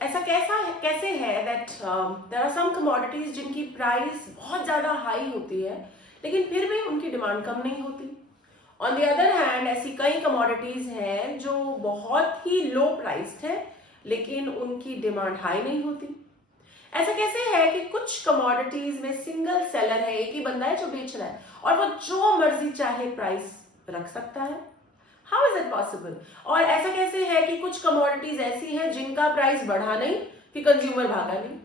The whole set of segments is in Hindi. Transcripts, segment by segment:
ऐसा कैसे है that there are some commodities जिनकी प्राइस बहुत ज्यादा हाई होती है लेकिन फिर भी उनकी डिमांड कम नहीं होती। ऑन द अदर हैंड ऐसी कई कमोडिटीज हैं जो बहुत ही लो प्राइस्ड है लेकिन उनकी डिमांड हाई नहीं होती। ऐसा कैसे है कि कुछ कमोडिटीज में सिंगल सेलर है, एक ही बंदा है जो बेच रहा है और वो जो मर्जी चाहे प्राइस रख सकता है? How is it possible? और ऐसा कैसे है कि कुछ कमोडिटीज ऐसी हैं जिनका प्राइस बढ़ा नहीं कि कंज्यूमर भागा नहीं?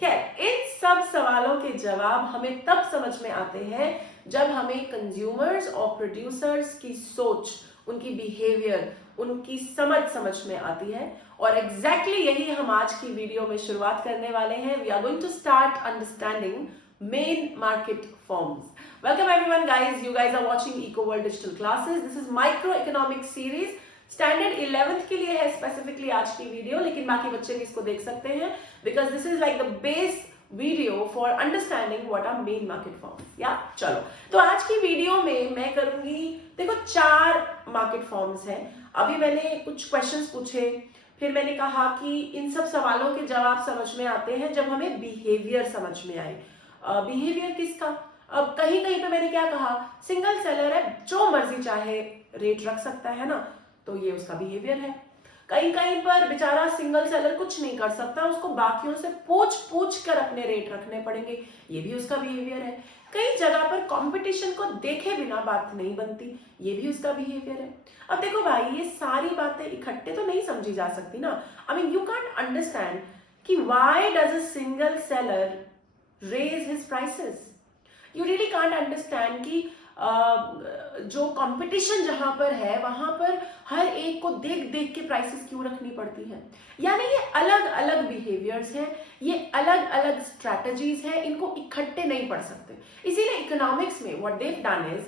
खैर, इन सब सवालों के जवाब हमें तब समझ में आते हैं जब हमें कंज्यूमर्स और प्रोड्यूसर्स की सोच, उनकी बिहेवियर, उनकी समझ में आती है। और एग्जैक्टली यही हम आज की वीडियो में शुरुआत करने वाले हैं। We are going to start understanding main market forms. Welcome everyone guys, you guys are watching Eco World Digital Classes. This is microeconomics series. Standard 11th के लिए है स्पेसिफिकली आज की वीडियो, लेकिन बाकी बच्चे भी इसको देख सकते हैं because this is like the base video for understanding what are main market forms. या चलो, तो आज की वीडियो में मैं करूंगी, देखो 4 मार्केट फॉर्म्स हैं। अभी मैंने कुछ क्वेश्चंस पूछे, फिर मैंने कहा कि इन सब सवालों के जवाब समझ में आते हैं जब हमें बिहेवियर समझ में आए। बिहेवियर किसका? अब कहीं कहीं पे मैंने क्या कहा, सिंगल सेलर है, जो मर्जी चाहे रेट रख सकता है ना, तो ये उसका बिहेवियर है। कहीं कहीं पर बेचारा सिंगल सेलर कुछ नहीं कर सकता, उसको बाकियों से पूछ कर अपने रेट रखने पड़ेंगे, ये भी उसका बिहेवियर है। कई जगह पर कंपटीशन को देखे बिना बात नहीं बनती, ये भी उसका बिहेवियर है। अब देखो भाई, ये सारी बातें इकट्ठे तो नहीं समझी जा सकती ना। I mean, you can't understand कि why does a single seller raise his prices. You really can't understand कि जो कंपटीशन जहां पर है वहां पर हर एक को देख देख के प्राइसेस क्यों रखनी पड़ती है। यानी ये अलग अलग बिहेवियर्स हैं, ये अलग अलग स्ट्रैटेजीज हैं, इनको इकट्ठे नहीं पढ़ सकते। इसीलिए इकोनॉमिक्स में what they have done is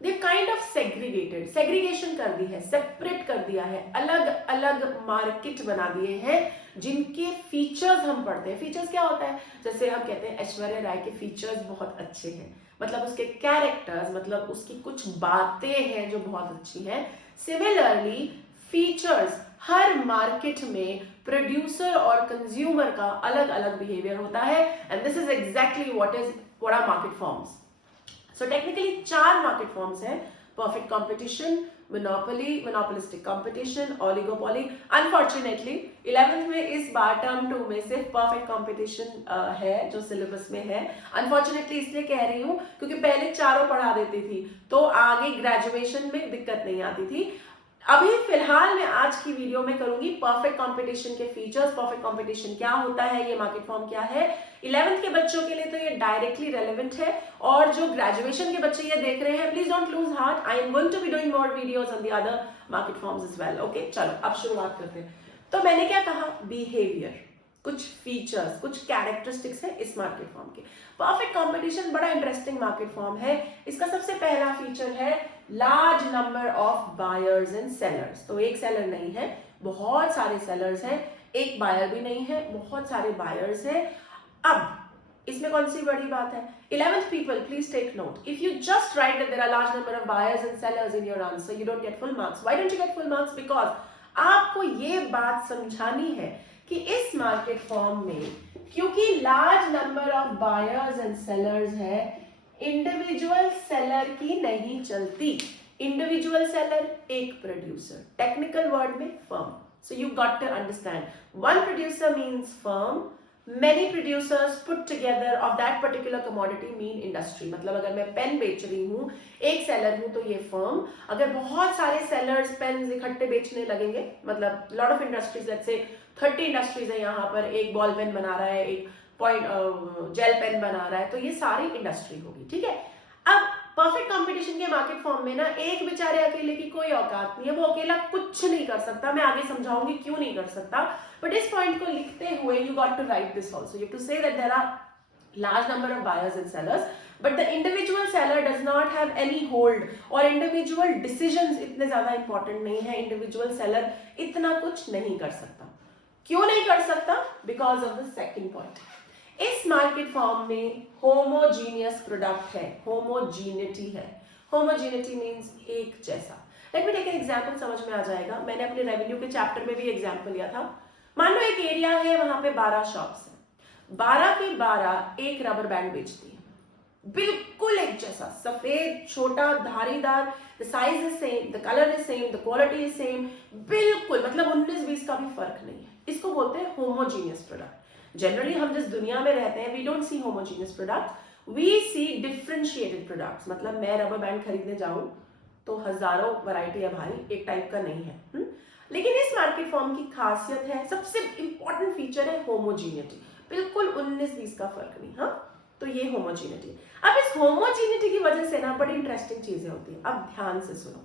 they kind of segregation कर दी है, सेपरेट कर दिया है, अलग अलग मार्केट बना दिए हैं जिनके फीचर्स हम पढ़ते हैं। फीचर्स क्या होता है? जैसे हम कहते हैं ऐश्वर्या राय के फीचर्स बहुत अच्छे हैं, मतलब उसके कैरेक्टर्स, मतलब उसकी कुछ बातें हैं जो बहुत अच्छी हैं। सिमिलरली फीचर्स हर मार्केट में प्रोड्यूसर और कंज्यूमर का अलग अलग बिहेवियर होता है, and this is exactly what are market forms. So technically 4 market forms हैं: perfect competition, monopoly, monopolistic competition, oligopoly. Unfortunately 11th में इस बार टर्म 2 में सिर्फ परफेक्ट कंपटीशन है जो सिलेबस में है। अनफॉर्चुनेटली इसलिए कह रही हूँ क्योंकि पहले चारों पढ़ा देती थी तो आगे ग्रेजुएशन में दिक्कत नहीं आती थी। अभी फिलहाल मैं आज की वीडियो में करूंगी परफेक्ट कंपटीशन के फीचर्स, परफेक्ट कंपटीशन क्या होता है, ये मार्केट फॉर्म क्या है। 11th के बच्चों के लिए तो ये डायरेक्टली रेलेवेंट है, और जो ग्रेजुएशन के बच्चे ये देख रहे हैं, please don't lose heart, I am going to be doing more videos on the other market forms as well. Okay, चलो अब शुरुआत करते हैं। तो मैंने क्या कहा, बिहेवियर, कुछ फीचर्स, कुछ कैरेक्टरिस्टिक्स है इस मार्केट फॉर्म के। परफेक्ट कंपटीशन बड़ा इंटरेस्टिंग मार्केट फॉर्म है। इसका सबसे पहला फीचर है large number of buyers and sellers. तो एक सेलर नहीं है, बहुत सारे सेलर्स हैं, एक बायर भी नहीं है, बहुत सारे बायर्स हैं। अब इसमें कौन सी बड़ी बात है? 11th people, please take note. If you just write that there are large number of buyers and sellers in your answer, you don't get full marks. Why don't you get full marks? Because आपको ये बात समझानी है कि इस मार्केट फॉर्म में क्योंकि large number of buyers and sellers है, इंडिविजुअल सेलर की नहीं चलती। इंडिविजुअल सेलर एक प्रोड्यूसर, टेक्निकल वर्ड में firm. So you got to understand, one producer means firm, many producers put together of that particular commodity mean industry। मतलब अगर मैं पेन बेच रही हूँ, एक सेलर हूँ, तो ये फर्म। अगर बहुत सारे सेलर्स पेन इकट्ठे बेचने लगेंगे, मतलब lot of industries, let's say 30 industries है यहाँ पर, एक बॉल पेन बना रहा है, एक पॉइंट जेल पेन बना रहा है, तो ये सारी इंडस्ट्री होगी, ठीक है। अब परफेक्ट कंपटीशन के मार्केट फॉर्म में ना एक बेचारे अकेले की कोई औकात नहीं है, वो अकेला कुछ नहीं कर सकता। मैं आगे समझाऊंगी क्यों नहीं कर सकता, बट इस पॉइंट को लिखते हुए you got to write this also. You have to say that there are large number of buyers and sellers, but the individual seller does not have any hold, और individual decisions इतने ज्यादा important नहीं है। individual seller इतना कुछ नहीं कर सकता। क्यों नहीं कर सकता? Because of the second point. इस मार्केट फॉर्म में होमोजीनियस प्रोडक्ट है, होमोजीनिटी है। होमोजीनिटी मीन्स एक जैसा। Let me take an example, समझ में आ जाएगा। मैंने अपने रेवेन्यू के चैप्टर में भी एग्जांपल लिया था। मान लो एक एरिया है, वहां पे 12 शॉप्स हैं, 12 के 12 एक रबर बैंड बेचती है, बिल्कुल एक जैसा, सफेद, छोटा, धारीदार, the size is same, the colour is same, the quality is same, बिल्कुल, मतलब 19-20 का भी फर्क नहीं है। इसको बोलते हैं होमोजीनियस प्रोडक्ट। जनरली हम जिस दुनिया में रहते हैं, we don't see homogeneous product, we see differentiated products. मतलब मैं रबर बैंड खरीदने जाऊं तो हजारों वैरायटी है भाई, एक टाइप का नहीं है। लेकिन इस मार्केट फॉर्म की खासियत है, सबसे इंपॉर्टेंट फीचर है होमोजीनिटी, बिल्कुल 19-20 का फर्क नहीं। हाँ, तो ये होमोजीनिटी। अब इस होमोजीनिटी की वजह से ना बड़ी इंटरेस्टिंग चीजें होती है। अब ध्यान से सुनो,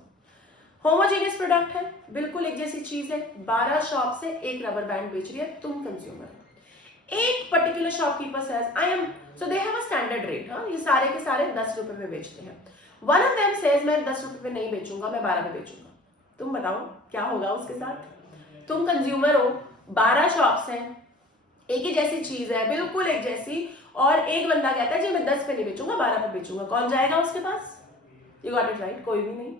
होमोजीनियस प्रोडक्ट है, बिल्कुल एक जैसी चीज है, 12 शॉप से एक रबर बैंड बेच रही है, तुम कंज्यूमर है। एक particular shopkeeper says I am, so they have a standard rate, हाँ, ये सारे के सारे 10 रुपए में बेचते हैं। वन ऑफ देम सेज मैं 10 रुपए में नहीं बेचूंगा, मैं 12 में बेचूंगा। तुम बताओ क्या होगा उसके साथ? तुम कंज्यूमर हो, 12 शॉप्स हैं, एक ही जैसी चीज है, बिल्कुल एक जैसी, और एक बंदा कहता है जी मैं 10 पे नहीं बेचूंगा, 12 पे बेचूंगा। कौन जाएगा उसके पास? यू गॉट इट राइट, कोई भी नहीं।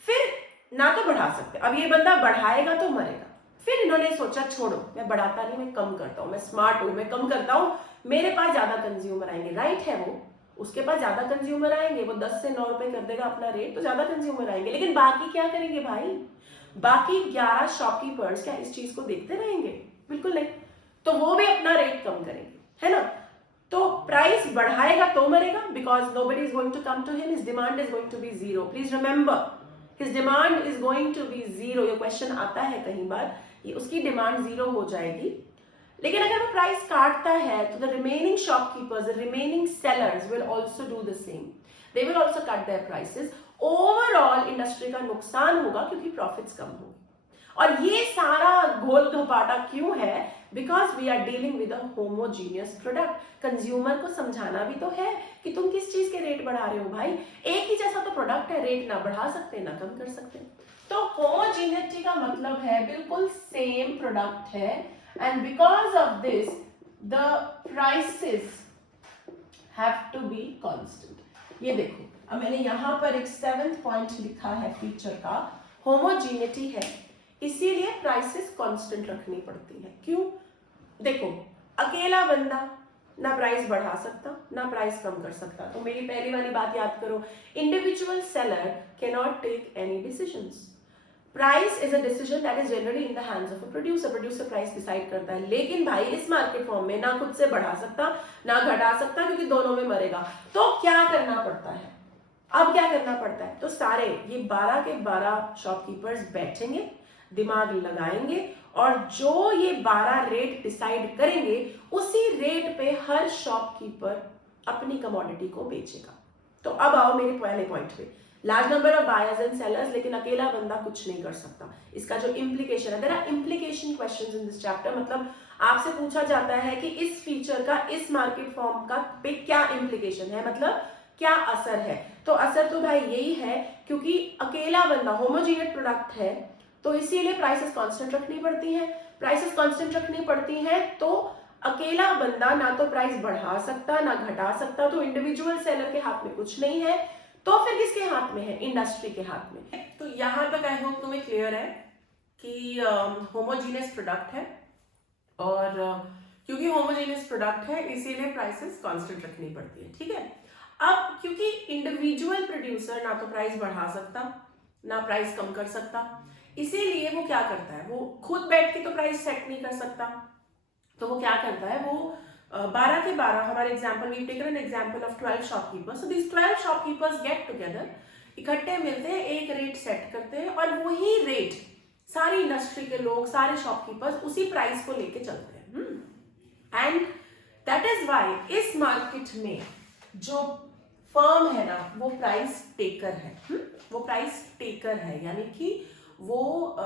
फिर ना तो बढ़ा सकते, अब ये बंदा बढ़ाएगा तो मरेगा। फिर इन्होंने सोचा छोड़ो, मैं बढ़ाता नहीं, मैं कम करता हूँ, मैं स्मार्ट हूँ, मैं कम करता हूँ, मेरे पास ज्यादा कंज्यूमर आएंगे। राइट है वो, उसके पास ज्यादा कंज्यूमर आएंगे, वो 10 से 9 रुपए कर देगा अपना रेट, तो ज्यादा कंज्यूमर आएंगे। लेकिन बाकी क्या करेंगे भाई? बाकी 11 शॉपकीपर्स क्या इस चीज को देखते रहेंगे? बिल्कुल नहीं, तो वो भी अपना रेट कम करेंगे, है ना। तो प्राइस बढ़ाएगा तो मरेगा, because nobody is going to come to him, his demand is going to be zero. Please remember, his demand is going to be zero. ये क्वेश्चन आता है कहीं बार, ये उसकी डिमांड जीरो हो जाएगी। लेकिन अगर वो प्राइस काटता है तो the remaining shopkeepers, the remaining sellers will also do the same, they will also cut their prices. Overall industry का नुकसान होगा क्योंकि प्रॉफिट्स कम होंगे। और ये सारा घोल घपाटा क्यों है? Because we are dealing with a homogeneous product. Consumer को समझाना भी तो है कि तुम किस चीज के रेट बढ़ा रहे हो भाई, एक ही जैसा तो प्रोडक्ट है, रेट ना बढ़ा सकते ना कम कर सकते। तो होमोजीनिटी का मतलब है बिल्कुल सेम प्रोडक्ट है, and because of this the prices have to be constant. ये देखो, अब मैंने यहां पर एक 7th पॉइंट लिखा है फीचर का, होमोजीनिटी है, इसीलिए प्राइसेस कांस्टेंट रखनी पड़ती है। क्यों? देखो, अकेला बंदा ना प्राइस बढ़ा सकता ना प्राइस कम कर सकता। तो मेरी पहली वाली बात याद करो, individual seller can not take any decisions. Price is a decision that is generally in the hands of a producer. Producer price decide करता है, लेकिन भाई इस मार्केट फॉर्म में ना खुद से बढ़ा सकता ना घटा सकता, क्योंकि दोनों में मरेगा। तो क्या करना पड़ता है? अब क्या करना पड़ता है? तो सारे ये 12 के 12 शॉपकीपर्स बैठेंगे, दिमाग लगाएंगे, और जो ये 12 रेट डिसाइड करेंगे उसी रेट पे हर शॉपकीपर अपनी कमोडिटी को बेचेगा। तो अब आओ मेरे पहले पॉइंट पे, large number of buyers and sellers, लेकिन अकेला बंदा कुछ नहीं कर सकता। इसका जो इम्प्लीकेशन है, there are implication questions in this chapter, मतलब आपसे पूछा जाता है कि इस फीचर का इस मार्केट फॉर्म का पे क्या इम्प्लीकेशन है, मतलब क्या असर है। तो असर तो भाई यही है, क्योंकि अकेला बंदा होमोजीनियस प्रोडक्ट है तो इसीलिए प्राइसेस कांस्टेंट रखनी पड़ती हैं। प्राइसेस कांस्टेंट रखनी पड़ती हैं तो अकेला बंदा ना तो प्राइस बढ़ा सकता ना घटा सकता, तो इंडिविजुअल सेलर के हाथ में कुछ नहीं है। तो फिर किसके हाथ में है? इंडस्ट्री के हाथ में। तो यहां तक आई होप तुम्हें क्लियर है कि होमोजीनियस प्रोडक्ट है, और क्योंकि होमोजीनियस प्रोडक्ट है इसीलिए प्राइसेस कांस्टेंट रखनी पड़ती है। ठीक है, अब क्योंकि इंडिविजुअल प्रोड्यूसर ना तो प्राइस बढ़ा सकता ना प्राइस कम कर सकता, इसीलिए वो क्या करता है, वो खुद बैठ के तो प्राइस सेट नहीं कर सकता, तो वो क्या करता है, वो 12 के 12, हमारे example, we taken an example of 12 shopkeepers, so this 12 shopkeepers get together, इकट्ठे मिलते हैं, एक रेट सेट करते हैं, और वही रेट सारी इंडस्ट्री के लोग, सारे शॉपकीपर्स उसी प्राइस को लेके चलते हैं। एंड दैट इज व्हाई इस मार्केट में जो फर्म है ना वो प्राइस टेकर है। वो प्राइस टेकर है, यानी कि वो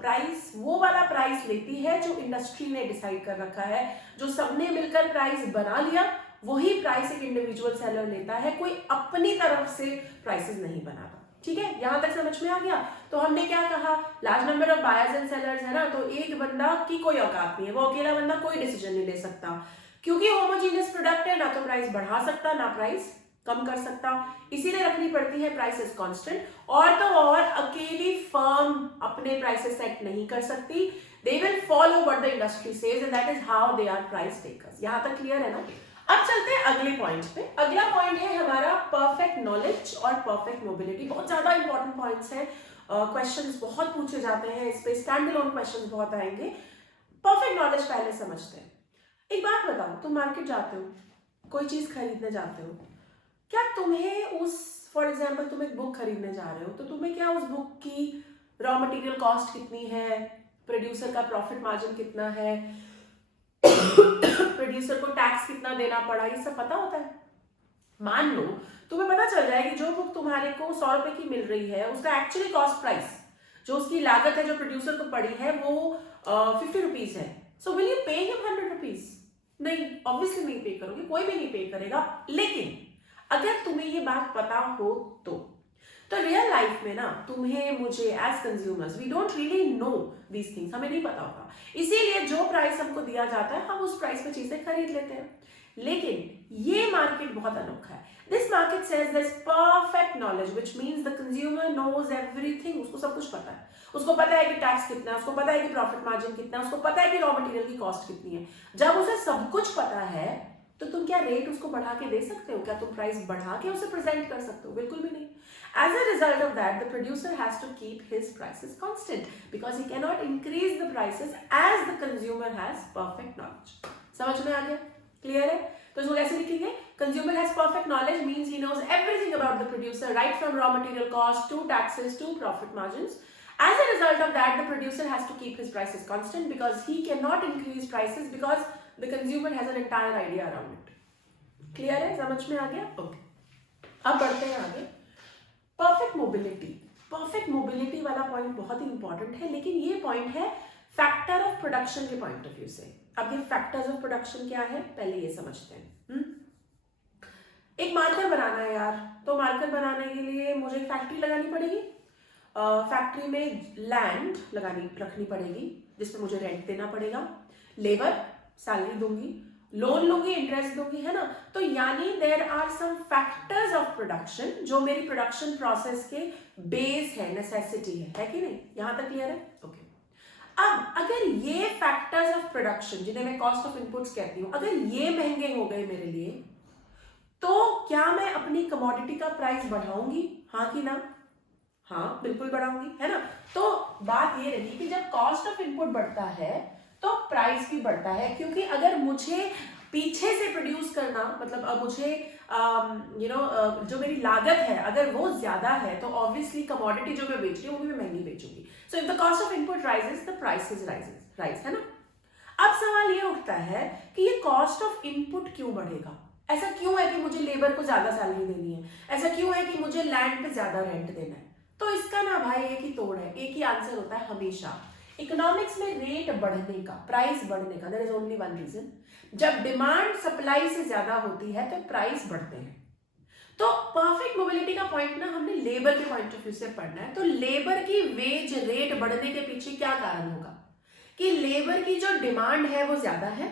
प्राइस, वो वाला प्राइस लेती है जो इंडस्ट्री ने डिसाइड कर रखा है, जो सबने मिलकर प्राइस बना लिया, वही प्राइस एक इंडिविजुअल सेलर लेता है, कोई अपनी तरफ से प्राइसेस नहीं बनाता। ठीक है, यहां तक समझ में आ गया। तो हमने क्या कहा, large number of buyers and sellers है ना, तो एक बंदा की कोई औकात नहीं है, वो अकेला बंदा कोई डिसीजन नहीं ले सकता, क्योंकि होमोजीनियस प्रोडक्ट है, ना तो प्राइस बढ़ा सकता ना प्राइस कम कर सकता, इसीलिए रखनी पड़ती है प्राइसेस कांस्टेंट। और तो और अकेली फर्म अपने प्राइसेस सेट नहीं कर सकती, they will follow what the industry says and that is how they are price takers. यहाँ तक क्लियर है ना? अब चलते हैं अगले पॉइंट पे. अगला पॉइंट है हमारा परफेक्ट नॉलेज और परफेक्ट मोबिलिटी. बहुत ज्यादा इंपॉर्टेंट पॉइंट्स हैं, क्वेश्चंस बहुत पूछे जाते हैं इस पे, स्टैंड अलोन क्वेश्चंस बहुत आएंगे. परफेक्ट नॉलेज पहले समझते हैं. एक बात बताओ, तुम मार्केट जाते हो, कोई चीज खरीदने जाते हो, क्या तुम्हें उस, फॉर एग्जाम्पल तुम एक बुक खरीदने जा रहे हो तो तुम्हें क्या उस बुक की रॉ मटेरियल कॉस्ट कितनी है, प्रोड्यूसर का प्रॉफिट मार्जिन कितना है, प्रोड्यूसर को टैक्स कितना देना पड़ा, ये सब पता होता है? मान लो तुम्हें पता चल जाए कि जो बुक तुम्हारे को 100 रुपए की मिल रही है उसका एक्चुअली कॉस्ट प्राइस, जो उसकी लागत है जो प्रोड्यूसर को पड़ी है वो 50 रुपीज है. So will you pay him 100 rupees? नहीं, ऑब्वियसली नहीं पे करोगे, कोई भी नहीं पे करेगा. लेकिन अगर तुम्हें ये बात पता हो तो रियल लाइफ में ना तुम्हें मुझे as consumers we don't really know these things, हमें नहीं पता होता. इसीलिए जो प्राइस हमको दिया जाता है हम उस प्राइस पे चीजें खरीद लेते हैं. लेकिन ये मार्केट बहुत अनोखा है. This market says this perfect knowledge which means the consumer knows everything. उसको सब कुछ पता है, उसको पता है कि टैक्स कितना है, उसको पता है कि प्रॉफिट मार्जिन कितना है, उसको पता है कि रॉ मटेरियल की कॉस्ट कितनी है. जब उसे सब कुछ पता है तो तुम क्या रेट उसको बढ़ा के दे सकते हो? क्या तुम प्राइस बढ़ा के उसे प्रेजेंट कर सकते हो? बिल्कुल भी नहीं. As a result of that, the producer has to keep his prices constant because he cannot increase the prices as the consumer has perfect knowledge. समझ में आ गया? क्लियर है? तो इसको कैसे लिखेंगे? Consumer has perfect knowledge means he knows everything about the producer, right from raw material cost to taxes to profit margins. As a result of that, the producer has to keep his prices constant because he cannot increase prices because the consumer has an entire idea around it. Clear है? समझ में आ गया? Okay. अब बढ़ते हैं आगे. Perfect mobility. परफेक्ट मोबिलिटी वाला पॉइंट बहुत ही इंपॉर्टेंट है, लेकिन ये पॉइंट है फैक्टर ऑफ प्रोडक्शन के पॉइंट ऑफ व्यू से. अब ये फैक्टर्स ऑफ प्रोडक्शन क्या है पहले ये समझते हैं. एक मार्कर बनाना है यार, तो मार्कर बनाने के लिए मुझे फैक्ट्री लगानी पड़ेगी. फैक्ट्री में लैंड रखनी पड़ेगी जिसमें मुझे रेंट देना पड़ेगा, लेबर सैलरी दूंगी, लोन लूंगी, इंटरेस्ट दूंगी, है ना. तो यानी there are some factors of production जो मेरी प्रोडक्शन प्रोसेस के बेस है, नेसेसिटी है कि नहीं? यहां तक क्लियर है? ओके. अब अगर ये फैक्टर्स ऑफ प्रोडक्शन जिन्हें मैं कॉस्ट ऑफ इनपुट्स कहती हूं, अगर ये महंगे हो गए मेरे लिए, तो क्या मैं अपनी कमोडिटी का प्राइस बढ़ाऊंगी? हाँ कि ना? हाँ, बिल्कुल बढ़ाऊंगी, है ना. तो बात ये रही कि जब कॉस्ट ऑफ इनपुट बढ़ता है तो प्राइस भी बढ़ता है, क्योंकि अगर मुझे पीछे से प्रोड्यूस करना, मतलब अब मुझे जो मेरी लागत है अगर वो ज्यादा है तो ऑब्वियसली कमोडिटी जो मैं बेच रही हूँ वो भी मैं महंगी बेचूंगी. So if the cost of input rises the prices rise, है ना. अब सवाल ये उठता है कि ये कॉस्ट ऑफ इनपुट क्यों बढ़ेगा? ऐसा क्यों है कि मुझे लेबर को ज्यादा सैलरी देनी है? ऐसा क्यों है कि मुझे लैंड पे ज्यादा रेंट देना है? तो इसका ना भाई एक ही तोड़ है, एक ही आंसर होता है हमेशा. इकोनॉमिक्स में रेट बढ़ने का, प्राइस बढ़ने का, there is only one reason. जब डिमांड सप्लाई से ज्यादा होती है तो प्राइस बढ़ते हैं. तो परफेक्ट मोबिलिटी का पॉइंट ना हमने लेबर के पॉइंट ऑफ व्यू से पढ़ना है. तो लेबर की वेज रेट बढ़ने के पीछे क्या कारण होगा? कि लेबर की जो डिमांड है वो ज्यादा है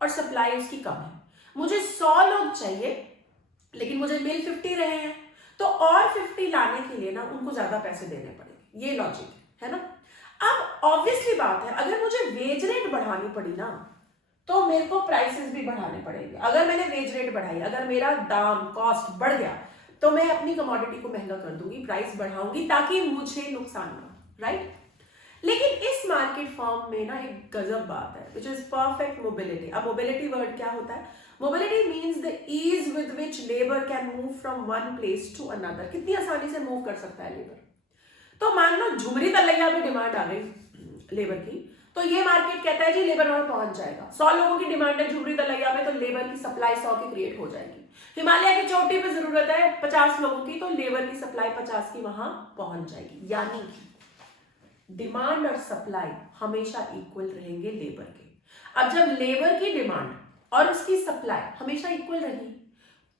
और सप्लाई उसकी कम है. मुझे 100 लोग चाहिए लेकिन मुझे मिल 50 रहे हैं, तो और 50 लाने के लिए ना उनको ज्यादा पैसे देने पड़ेंगे. ये लॉजिक है ना. अब ऑब्वियसली बात है, अगर मुझे वेज रेट बढ़ानी पड़ी ना तो मेरे को प्राइसेस भी बढ़ाने पड़ेंगे. अगर मैंने वेज रेट बढ़ाई, अगर मेरा दाम कॉस्ट बढ़ गया तो मैं अपनी कमोडिटी को महंगा कर दूंगी, प्राइस बढ़ाऊंगी ताकि मुझे नुकसान ना हो, राइट. लेकिन इस मार्केट फॉर्म में ना एक गजब बात है विच इज परफेक्ट मोबिलिटी. अब मोबिलिटी वर्ड क्या होता है? Mobility means the ease with which labour can move from one place to another. कितनी आसानी से मूव कर सकता है लेबर. तो मान लो झुमरी तलैया में डिमांड आ गई लेबर की, तो ये मार्केट कहता है जी लेबर वहां पहुंच जाएगा. 100 लोगों की डिमांड है झुमरी तलैया में, तो लेबर की सप्लाई 100 की क्रिएट हो जाएगी. हिमालय की चोटी पे जरूरत है 50 लोगों की, तो लेबर की सप्लाई 50 की वहां पहुंच जाएगी. यानी कि डिमांड और सप्लाई हमेशा इक्वल रहेंगे लेबर के. अब जब लेबर की डिमांड और उसकी सप्लाई हमेशा इक्वल रही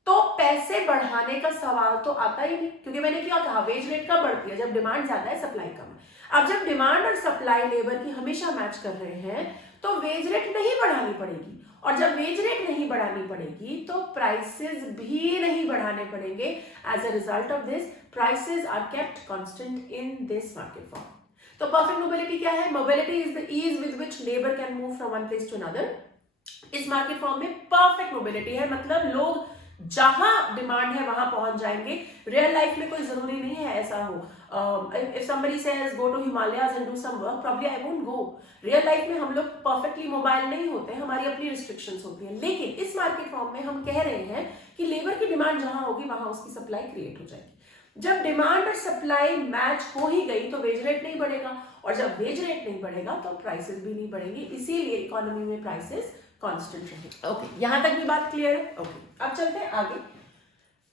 तो पैसे बढ़ाने का सवाल तो आता ही नहीं, क्योंकि मैंने क्या कहा, वेज रेट कब बढ़ती है? जब डिमांड ज्यादा है, सप्लाई कम है. अब जब डिमांड और सप्लाई लेबर की हमेशा मैच कर रहे हैं तो वेज रेट नहीं बढ़ानी पड़ेगी, और जब वेज रेट नहीं बढ़ानी पड़ेगी तो प्राइसेस भी नहीं बढ़ाने पड़ेंगे. As a result of this prices are kept constant in this market form. तो परफेक्ट मोबिलिटी क्या है? Mobility is the ease with which labour can move from one place to another. इस मार्केट फॉर्म में परफेक्ट मोबिलिटी है, मतलब लोग जहां डिमांड है वहां पहुंच जाएंगे। रियल लाइफ में कोई जरूरी नहीं है ऐसा हो। If somebody says go to Himalayas and do some work, probably I won't go। Real life में हम लोग परफेक्टली मोबाइल नहीं होते, हमारी अपनी रिस्ट्रिक्शंस होती हैं। लेकिन इस मार्केट फॉर्म में हम कह रहे हैं कि लेबर की डिमांड जहां होगी वहां उसकी सप्लाई क्रिएट हो जाएगी। जब डिमांड और सप्लाई मैच हो ही गई तो वेज रेट नहीं बढ़ेगा, और जब वेज रेट नहीं बढ़ेगा तो प्राइसेस भी नहीं बढ़ेंगी। इसीलिए इकोनॉमी में प्राइसेस कांस्टेंट रहेंगे। ओके, यहां तक भी बात क्लियर है? ओके, अब चलते हैं आगे।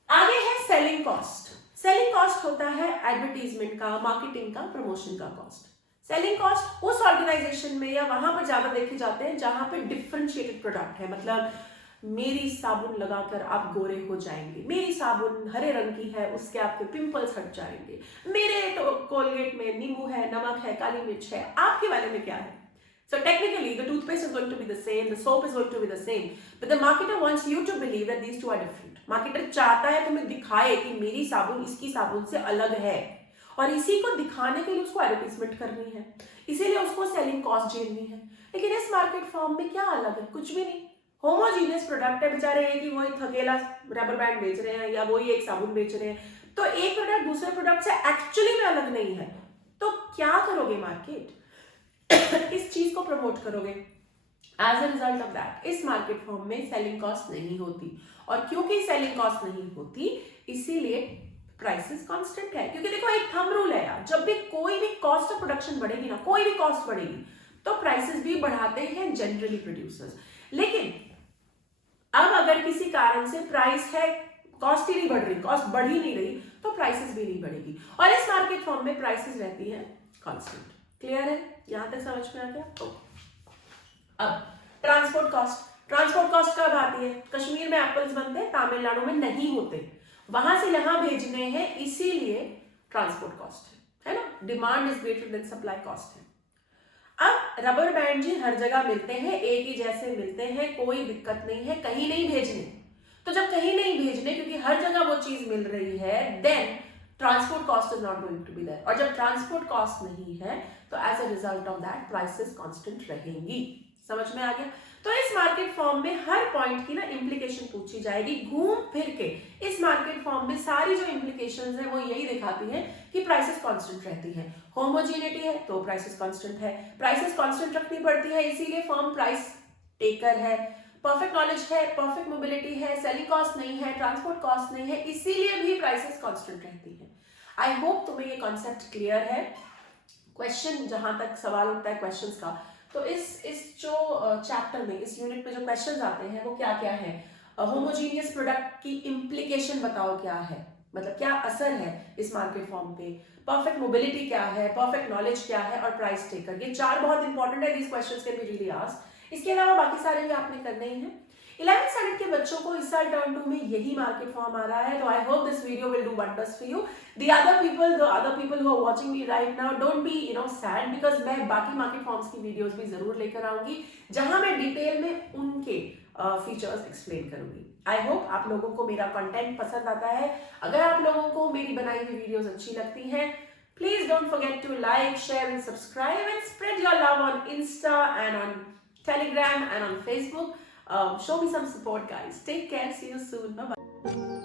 आगे है सेलिंग कॉस्ट। सेलिंग कॉस्ट होता है एडवर्टीजमेंट का, मार्केटिंग का, प्रमोशन का कॉस्ट। सेलिंग कॉस्ट उस ऑर्गेनाइजेशन में या वहां पर ज्यादा देखे जाते हैं जहां पे डिफरेंशिएटेड प्रोडक्ट है। मतलब मेरी साबुन लगाकर आप गोरे हो जाएंगे, मेरी साबुन हरे रंग की है उसके आपके पिंपल्स हट जाएंगे, मेरे तो कोलगेट में नींबू है, नमक है, काली मिर्च है, आपके वाले में क्या है? So technically, the toothpaste is going to be the same, the soap is going to be the same, but the marketer wants you to believe that these two are different. Marketer चाहता है तुम्हें दिखाए कि मेरी साबुन इसकी साबुन से अलग है, और इसी को दिखाने के लिए उसको एडवर्टाइजमेंट करनी है, इसीलिए उसको सेलिंग कॉस्ट झेलनी है। लेकिन इस मार्केट फॉर्म में क्या अलग है? कुछ भी नहीं। होमोजीनियस प्रोडक्ट है, बेचारे एक ही वही थकेला रबर बैंड बेच रहे हैं या वही एक साबुन बेच रहे हैं, तो एक प्रोडक्ट दूसरे प्रोडक्ट से एक्चुअली में अलग नहीं है। तो क्या करोगे मार्केट? इस चीज को प्रमोट करोगे। As a result of that इस मार्केट फॉर्म में सेलिंग कॉस्ट नहीं होती, और क्योंकि सेलिंग कॉस्ट नहीं होती इसीलिए प्राइसेस कांस्टेंट है। क्योंकि देखो एक थंब रूल है यार, जब भी कोई भी कॉस्ट ऑफ प्रोडक्शन बढ़ेगी ना, कोई भी कॉस्ट बढ़ेगी तो प्राइसेस भी बढ़ाते हैं जनरली प्रोड्यूसर्स। लेकिन अब अगर किसी कारण से प्राइस है, कॉस्ट ही नहीं बढ़ रही, कॉस्ट बढ़ ही नहीं रही, तो प्राइसेस भी नहीं बढ़ेगी, और इस मार्केट फॉर्म में प्राइसेस रहती है कांस्टेंट। क्लियर है? यहां तक समझ में आ गया? अब ट्रांसपोर्ट कॉस्ट। ट्रांसपोर्ट कॉस्ट कब आती है? कश्मीर में एप्पल्स बनते हैं, तमिलनाडु में नहीं होते, वहां से यहां भेजने हैं, इसीलिए ट्रांसपोर्ट कॉस्ट है ना। Demand is greater than supply cost है। अब रबर बैंड जी हर जगह मिलते हैं, एक ही जैसे मिलते हैं, कोई दिक्कत नहीं है कहीं नहीं भेजने। तो जब कहीं नहीं भेजने, क्योंकि हर जगह वो चीज मिल रही है, then transport cost is not going to be there. और जब ट्रांसपोर्ट कॉस्ट नहीं है तो as a result of that prices constant रहेंगी। समझ में आ गया? तो इस मार्केट फॉर्म में हर पॉइंट की ना इंप्लीकेशन पूछी जाएगी घूम फिर के। इस मार्केट फॉर्म में सारी जो इंप्लीकेशंस है वो यही दिखाती हैं कि प्राइसेस कांस्टेंट रहती है। होमोजेनिटी है तो प्राइसेस कांस्टेंट है, प्राइसेस कांस्टेंट रखनी पड़ती है, इसीलिए फर्म प्राइस टेकर है। परफेक्ट नॉलेज है, परफेक्ट मोबिलिटी है, सेलिंग कॉस्ट नहीं है, ट्रांसपोर्ट कॉस्ट नहीं है, इसीलिए भी प्राइसेस कांस्टेंट रहती है। आई होप तुम्हें ये कॉन्सेप्ट क्लियर है। क्वेश्चन जहां तक सवाल उठता है क्वेश्चंस का, तो इस जो चैप्टर में, इस यूनिट में जो क्वेश्चंस आते हैं वो क्या क्या है? होमोजीनियस प्रोडक्ट की इम्प्लीकेशन बताओ क्या है, मतलब क्या असर है इस मार्केट फॉर्म पे, परफेक्ट मोबिलिटी क्या है, परफेक्ट नॉलेज क्या है, और प्राइस टेकर। ये चार बहुत इंपॉर्टेंट है, these questions can be really asked. इसके अलावा बाकी सारे भी आपने करने ही हैं। 11th स्टैंडर्ड के बच्चों को इस साल टर्म 2 में यही मार्केट फॉर्म आ रहा है, तो I hope this video will do wonders for you. The other people who are watching me right now, don't be sad, because मैं बाकी मार्केट फॉर्म्स की वीडियोस भी जरूर लेकर आऊंगी जहां मैं डिटेल में उनके फीचर्स एक्सप्लेन करूंगी। आई होप आप लोगों को मेरा कंटेंट पसंद आता है। अगर आप लोगों को मेरी बनाई हुई वीडियोस अच्छी लगती हैं, please don't forget to like, share and subscribe, and spread your love on Insta and on Telegram and on Facebook. Show me some support, guys. Take care. See you soon. Bye bye.